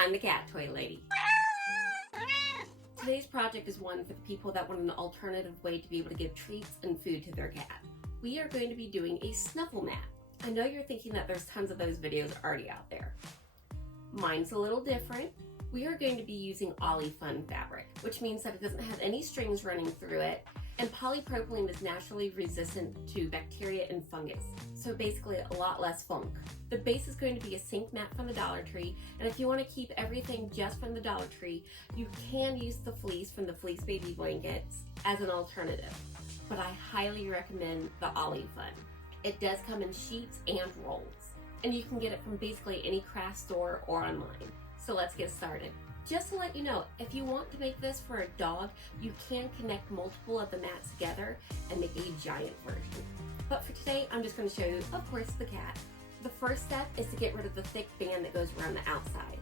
I'm the cat toy lady. Today's project is one for the people that want an alternative way to be able to give treats and food to their cat. We are going to be doing a snuffle mat. I know you're thinking that there's tons of those videos already out there. Mine's a little different. We are going to be using Olifun fabric, which means that it doesn't have any strings running through it, and polypropylene is naturally resistant to bacteria and fungus, so basically a lot less funk. The base is going to be a sink mat from the Dollar Tree, and if you want to keep everything just from the Dollar Tree, you can use the fleece from the Fleece Baby Blankets as an alternative, but I highly recommend the Olifun. It does come in sheets and rolls, and you can get it from basically any craft store or online. So let's get started. Just to let you know, if you want to make this for a dog, you can connect multiple of the mats together and make a giant version. But for today, I'm just going to show you, of course, the cat. The first step is to get rid of the thick band that goes around the outside,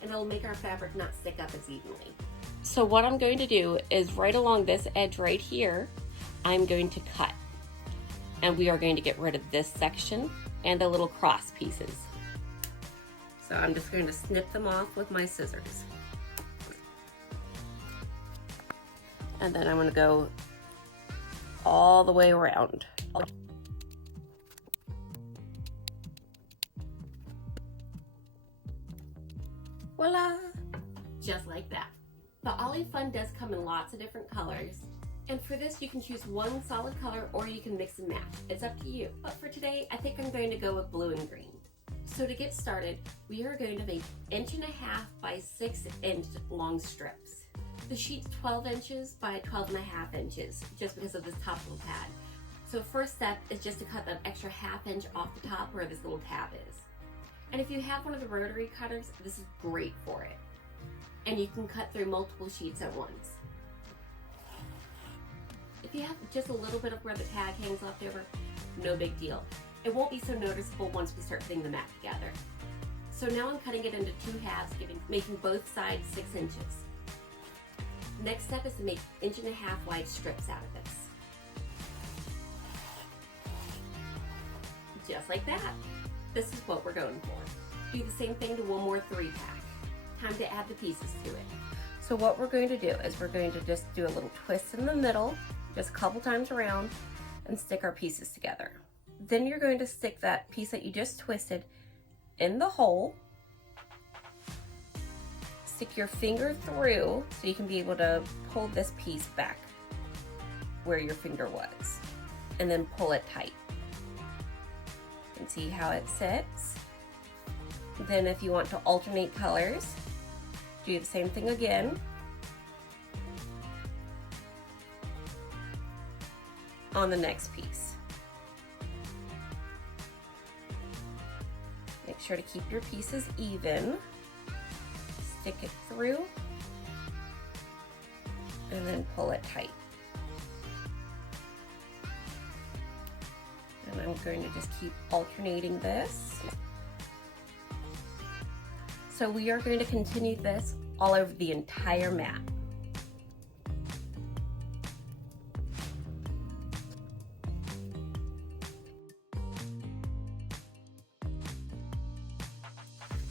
and it'll make our fabric not stick up as evenly. So what I'm going to do is right along this edge right here, I'm going to cut. And we are going to get rid of this section and the little cross pieces. So I'm just going to snip them off with my scissors. And then I'm going to go all the way around. Voila! Just like that. The Olifun does come in lots of different colors. And for this, you can choose one solid color or you can mix and match. It's up to you. But for today, I think I'm going to go with blue and green. So to get started, we are going to make 1.5 by 6 inch long strips. The sheet's 12 inches by 12.5 inches, just because of this top little pad. So first step is just to cut that extra ½ inch off the top where this little tab is. And if you have one of the rotary cutters, this is great for it. And you can cut through multiple sheets at once. If you have just a little bit of where the tag hangs left over, no big deal. It won't be so noticeable once we start putting the mat together. So now I'm cutting it into 2 halves, making both sides 6 inches. Next step is to make 1.5 inch wide strips out of this. Just like that. This is what we're going for. Do the same thing to one more 3-pack. Time to add the pieces to it. So what we're going to do is we're going to just do a little twist in the middle, just a couple times around, and stick our pieces together. Then you're going to stick that piece that you just twisted in the hole. Stick your finger through so you can be able to pull this piece back where your finger was, and then pull it tight. And see how it sits. Then if you want to alternate colors, do the same thing again. On the next piece. Make sure to keep your pieces even. Stick it through and then pull it tight. And I'm going to just keep alternating this. So we are going to continue this all over the entire mat.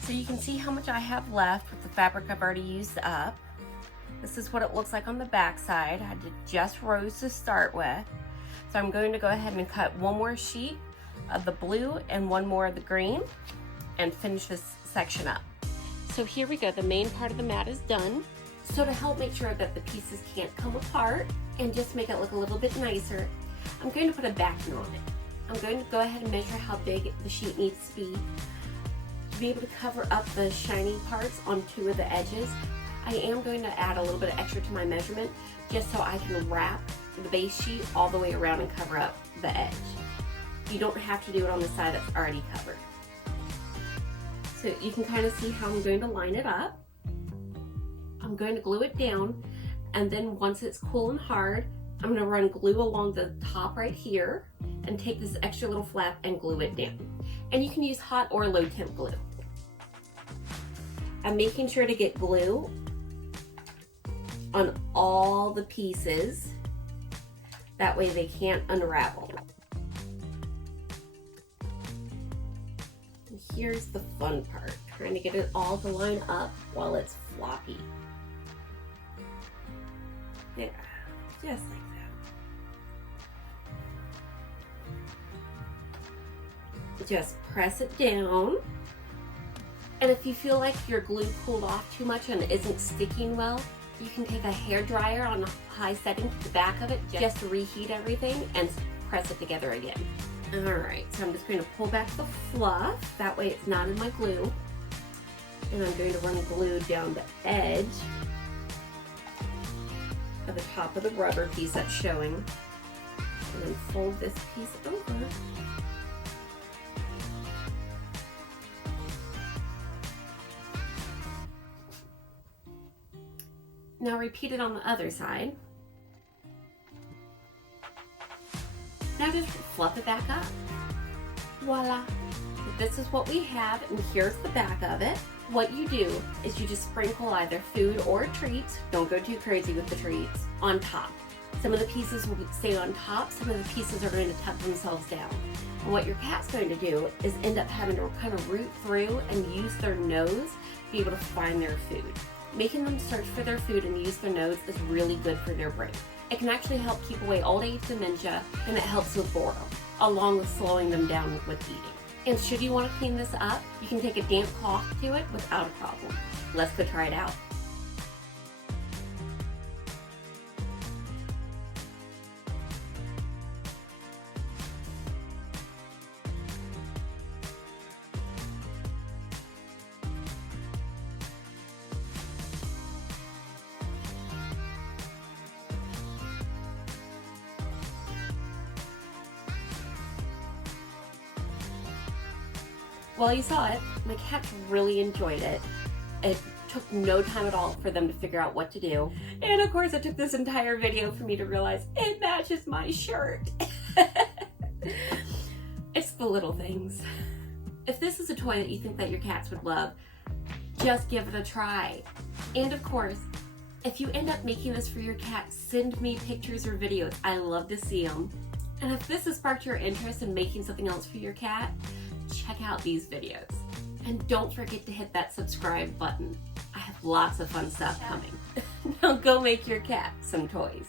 So you can see how much I have left with the fabric I've already used up. This is what it looks like on the back side. I did just rows to start with. So I'm going to go ahead and cut one more sheet of the blue and one more of the green and finish this section up. So here we go, the main part of the mat is done. So to help make sure that the pieces can't come apart and just make it look a little bit nicer, I'm going to put a backing on it. I'm going to go ahead and measure how big the sheet needs to be able to cover up the shiny parts on 2 of the edges. I am going to add a little bit extra to my measurement just so I can wrap the base sheet all the way around and cover up the edge. You don't have to do it on the side that's already covered. So you can kind of see how I'm going to line it up. I'm going to glue it down, and then once it's cool and hard, I'm going to run glue along the top right here and take this extra little flap and glue it down. And you can use hot or low temp glue. I'm making sure to get glue on all the pieces. That way they can't unravel. And here's the fun part. Trying to get it all to line up while it's floppy. Yeah, just like that. Just press it down. And if you feel like your glue cooled off too much and isn't sticking well, you can take a hair dryer on a high setting to the back of it just to reheat everything and press it together again. Alright, so I'm just going to pull back the fluff, that way it's not in my glue. And I'm going to run glue down the edge of the top of the rubber piece that's showing. And then fold this piece over. Now repeat it on the other side. Now just fluff it back up. Voila! This is what we have, and here's the back of it. What you do is you just sprinkle either food or treats, don't go too crazy with the treats, on top. Some of the pieces will stay on top, some of the pieces are going to tuck themselves down. And what your cat's going to do is end up having to kind of root through and use their nose to be able to find their food. Making them search for their food and use their nose is really good for their brain. It can actually help keep away old age dementia, and it helps with boredom, along with slowing them down with eating. And should you want to clean this up, you can take a damp cloth to it without a problem. Let's go try it out. Well, you saw it. My cats really enjoyed it. It took no time at all for them to figure out what to do. And of course, it took this entire video for me to realize it matches my shirt. It's the little things. If this is a toy that you think that your cats would love, just give it a try. And of course, if you end up making this for your cat, send me pictures or videos. I love to see them. And if this has sparked your interest in making something else for your cat, check out these videos. And don't forget to hit that subscribe button. I have lots of fun stuff coming. Now go make your cat some toys.